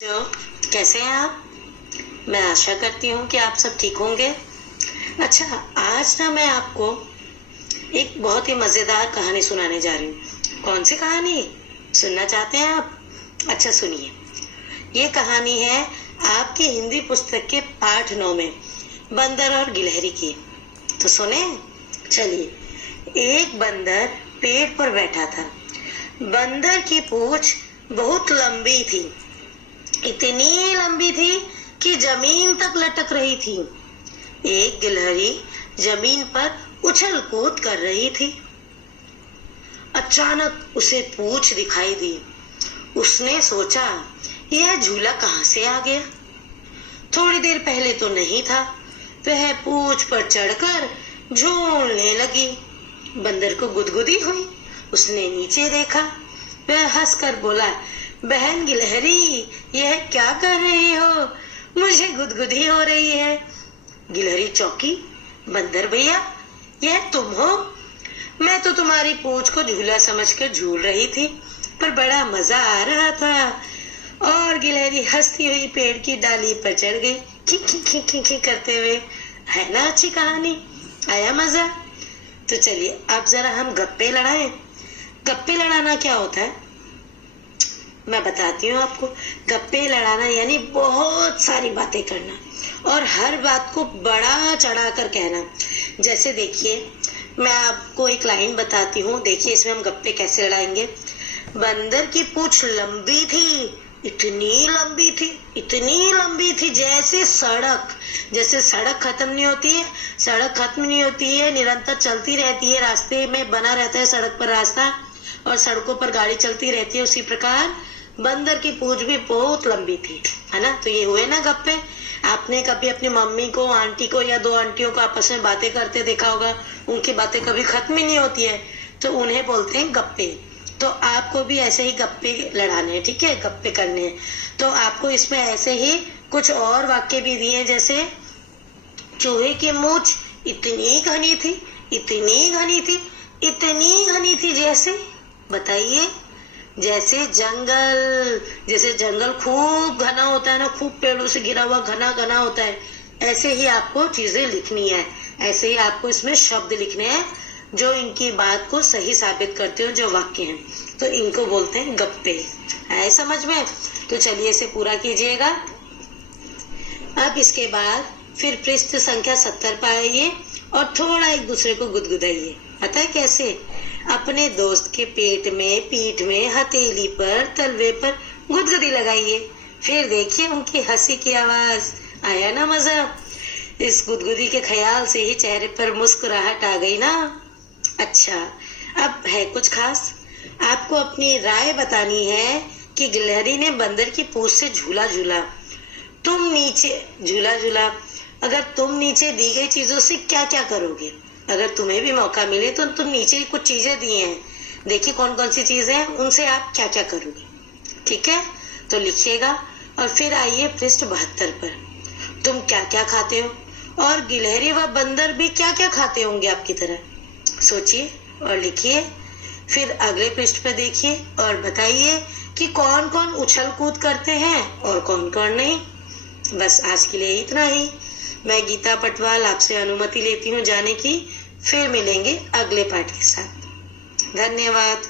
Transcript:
तो कैसे हैं आप? मैं आशा करती हूँ कि आप सब ठीक होंगे। अच्छा, आज ना मैं आपको एक बहुत ही मज़ेदार कहानी सुनाने जा रही हूँ। कौन सी कहानी सुनना चाहते हैं आप? अच्छा सुनिए, ये कहानी है आपकी हिंदी पुस्तक के पाठ 9 में बंदर और गिलहरी की। तो सुने, चलिए। एक बंदर पेड़ पर बैठा था। बंदर की पूंछ बहुत लंबी थी, इतनी लंबी थी कि जमीन तक लटक रही थी। एक गिलहरी जमीन पर उछल कूद कर रही थी। अचानक उसे पूंछ दिखाई दी। उसने सोचा, यह झूला कहाँ से आ गया? थोड़ी देर पहले तो नहीं था। वह पूंछ पर चढ़कर झूलने लगी। बंदर को गुदगुदी हुई। उसने नीचे देखा। वह हंसकर बोला, बहन गिलहरी, यह क्या कर रही हो? मुझे गुदगुदी हो रही है। गिलहरी चौंकी। बंदर भैया, यह तुम हो? मैं तो तुम्हारी पूंछ को झूला समझकर झूल रही थी, पर बड़ा मजा आ रहा था। और गिलहरी हंसती हुई पेड़ की डाली पर चढ़ गई, खी खी खी खी खी करते हुए। है ना अच्छी कहानी? आया मजा? तो चलिए अब जरा हम गप्पे लड़ाएं। गप्पे लड़ाना क्या होता है मैं बताती हूँ आपको। गप्पे लड़ाना यानी बहुत सारी बातें करना और हर बात को बड़ा चढ़ाकर कहना। जैसे देखिए, मैं आपको एक लाइन बताती हूँ, देखिए इसमें हम गप्पे कैसे लड़ाएंगे। बंदर की पूंछ लंबी थी, इतनी लंबी थी जैसे सड़क खत्म नहीं होती है। सड़क खत्म नहीं होती है, निरंतर चलती रहती है, रास्ते में बना रहता है सड़क पर रास्ता, और सड़कों पर गाड़ी चलती रहती है। उसी प्रकार बंदर की पूंछ भी बहुत लंबी थी, है ना। तो ये हुए ना गप्पे। आपने कभी अपनी मम्मी को, आंटी को या दो आंटियों को आपस में बातें करते देखा होगा। उनकी बातें कभी खत्म ही नहीं होती है, तो उन्हें बोलते हैं गप्पे। तो आपको भी ऐसे ही गप्पे लड़ाने हैं, ठीक है, गप्पे करने हैं। तो आपको इसमें ऐसे ही कुछ और वाक्य भी दिए, जैसे चूहे की मूंछ इतनी घनी थी जैसे, बताइए, जैसे जंगल खूब घना होता है ना, खूब पेड़ों से घिरा हुआ घना होता है। ऐसे ही आपको चीजें लिखनी है, ऐसे ही आपको इसमें शब्द लिखने हैं जो इनकी बात को सही साबित करते हो, जो वाक्य हैं। तो इनको बोलते हैं गप्पे। आए समझ में? तो चलिए इसे पूरा कीजिएगा। अब इसके बाद फिर पृष्ठ संख्या 70 पर आइए और थोड़ा एक दूसरे को गुदगुदाइए। पता है कैसे? अपने दोस्त के पेट में, पीठ में, हथेली पर, तलवे पर गुदगुदी लगाइए। फिर देखिए उनकी हंसी की आवाज। आया ना मजा? इस गुदगुदी के ख्याल से ही चेहरे पर मुस्कुराहट आ गई ना। अच्छा, अब है कुछ खास। आपको अपनी राय बतानी है कि गिलहरी ने बंदर की पूंछ से झूला झूला, अगर तुम नीचे दी गई चीजों से क्या क्या करोगे? अगर तुम्हें भी मौका मिले तो तुम नीचे कुछ चीजें दी हैं, देखिए कौन कौन सी चीजें हैं, उनसे आप क्या क्या करोगे? ठीक है, तो लिखिएगा। और फिर आइए पृष्ठ 72 पर। तुम क्या क्या खाते हो, और गिलहरी व बंदर भी क्या क्या खाते होंगे आपकी तरह? सोचिए और लिखिए। फिर अगले पृष्ठ पर देखिए और बताइए कि कौन कौन उछल कूद करते हैं और कौन कौन नहीं। बस आज के लिए इतना ही। मैं गीता पटवाल आपसे अनुमति लेती हूँ जाने की। फिर मिलेंगे अगले पाठ के साथ। धन्यवाद।